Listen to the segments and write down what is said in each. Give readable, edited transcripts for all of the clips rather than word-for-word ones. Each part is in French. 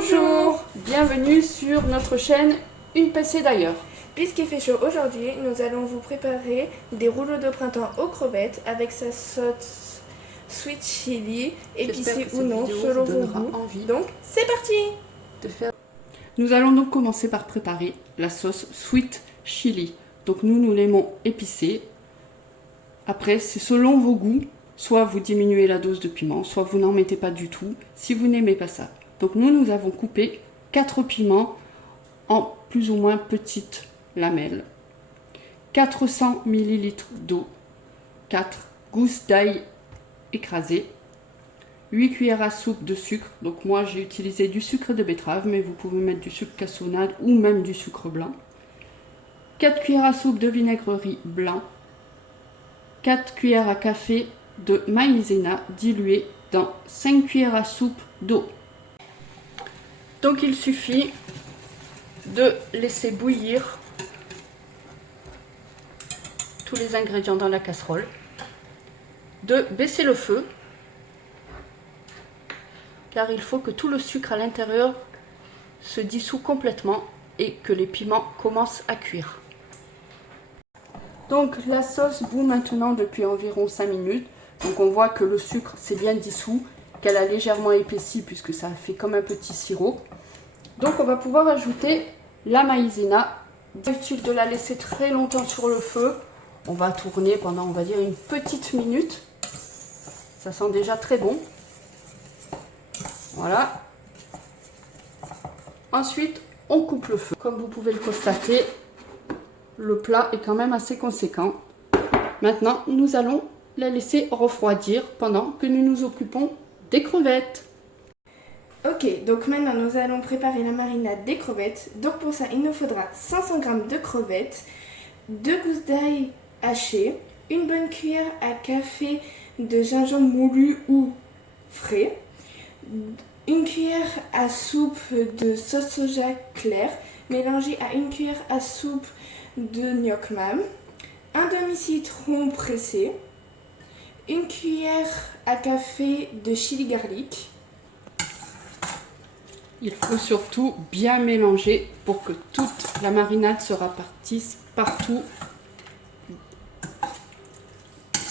Bonjour, bienvenue sur notre chaîne Une PC d'ailleurs. Puisqu'il fait chaud aujourd'hui, nous allons vous préparer des rouleaux de printemps aux crevettes avec sa sauce sweet chili, épicée ou non, selon vos goûts. Donc, c'est parti! Nous allons donc commencer par préparer la sauce sweet chili. Donc nous l'aimons épicée. Après, c'est selon vos goûts. Soit vous diminuez la dose de piment, soit vous n'en mettez pas du tout si vous n'aimez pas ça. Donc nous avons coupé 4 piments en plus ou moins petites lamelles, 400 ml d'eau, 4 gousses d'ail écrasées, 8 cuillères à soupe de sucre. Donc moi j'ai utilisé du sucre de betterave, mais vous pouvez mettre du sucre cassonade ou même du sucre blanc, 4 cuillères à soupe de vinaigrerie blanc, 4 cuillères à café de maïzena diluée dans 5 cuillères à soupe d'eau. Donc il suffit de laisser bouillir tous les ingrédients dans la casserole, de baisser le feu car il faut que tout le sucre à l'intérieur se dissout complètement et que les piments commencent à cuire. Donc la sauce bout maintenant depuis environ 5 minutes. Donc on voit que le sucre s'est bien dissous, qu'elle a légèrement épaissi puisque ça fait comme un petit sirop. Donc on va pouvoir ajouter la maïzena. Inutile de la laisser très longtemps sur le feu. On va tourner pendant, on va dire, une petite minute. Ça sent déjà très bon. Voilà. Ensuite, on coupe le feu. Comme vous pouvez le constater, le plat est quand même assez conséquent. Maintenant, nous allons la laisser refroidir pendant que nous nous occupons des crevettes. Ok, donc maintenant nous allons préparer la marinade des crevettes. Donc pour ça, il nous faudra 500 g de crevettes, 2 gousses d'ail hachées, une bonne cuillère à café de gingembre moulu ou frais, une cuillère à soupe de sauce soja claire mélangée à une cuillère à soupe de gnoc mam, un demi-citron pressé, une cuillère à café de chili garlic. Il faut surtout bien mélanger pour que toute la marinade se répartisse partout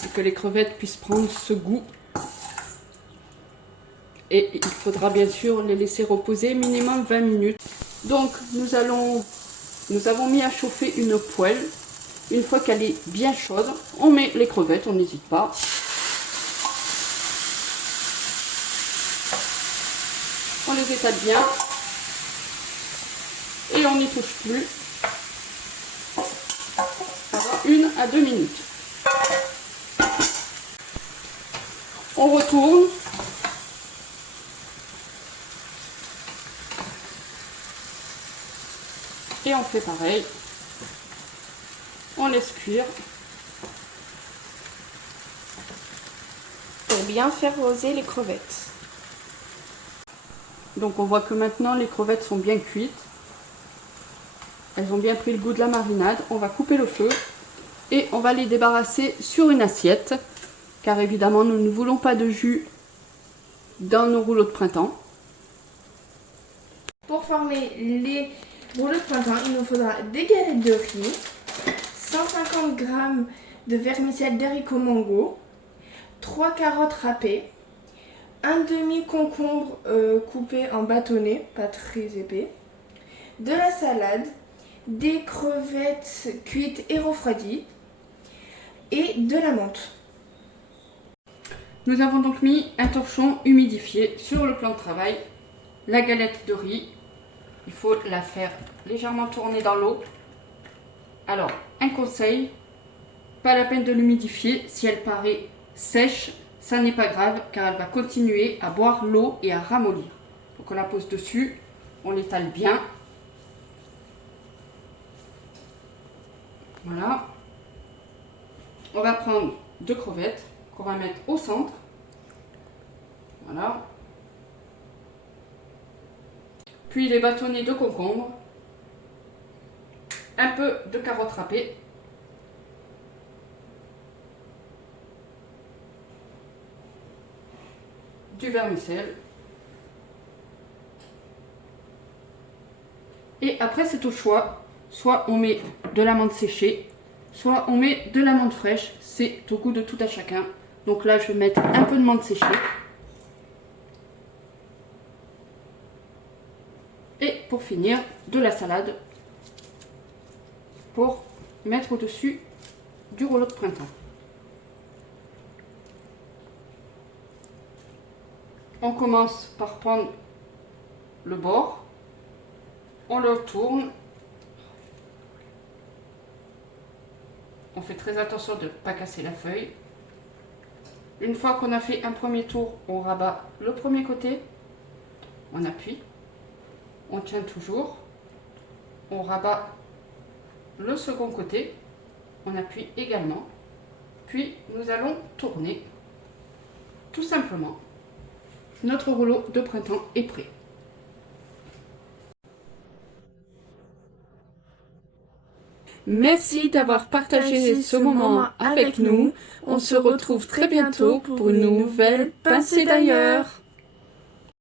et que les crevettes puissent prendre ce goût. Et il faudra bien sûr les laisser reposer minimum 20 minutes. Donc nous avons mis à chauffer une poêle. Une fois qu'elle est bien chaude, on met les crevettes, on n'hésite pas. On les étale bien et on n'y touche plus pendant 1 à 2 minutes. On retourne et on fait pareil. On laisse cuire pour bien faire roser les crevettes. Donc on voit que maintenant les crevettes sont bien cuites. Elles ont bien pris le goût de la marinade. On va couper le feu et on va les débarrasser sur une assiette. Car évidemment nous ne voulons pas de jus dans nos rouleaux de printemps. Pour former les rouleaux de printemps, il nous faudra des galettes de riz, 150 g de vermicelle d'haricots mango, 3 carottes râpées, un demi-concombre coupé en bâtonnets, pas très épais, de la salade, des crevettes cuites et refroidies et de la menthe. Nous avons donc mis un torchon humidifié sur le plan de travail. La galette de riz, il faut la faire légèrement tourner dans l'eau. Alors, un conseil, pas la peine de l'humidifier. Si elle paraît sèche, ça n'est pas grave car elle va continuer à boire l'eau et à ramollir. Donc on la pose dessus, on l'étale bien. Voilà. On va prendre 2 crevettes qu'on va mettre au centre. Voilà. Puis les bâtonnets de concombre. Un peu de carottes râpées. Du vermicelle Et après, c'est au choix. Soit on met de l'amande séchée, soit on met de l'amande fraîche. C'est au goût de tout à chacun. Donc là, je vais mettre un peu de menthe séchée. Et pour finir, de la salade pour mettre au-dessus du rouleau de printemps. On commence par prendre le bord, on le tourne, on fait très attention de ne pas casser la feuille. Une fois qu'on a fait un premier tour, on rabat le premier côté, on appuie, on tient toujours, on rabat le second côté, on appuie également, puis nous allons tourner tout simplement. Notre rouleau de printemps est prêt. Merci d'avoir partagé ce moment avec nous. On se retrouve très bientôt pour une nouvelle pincée d'ailleurs.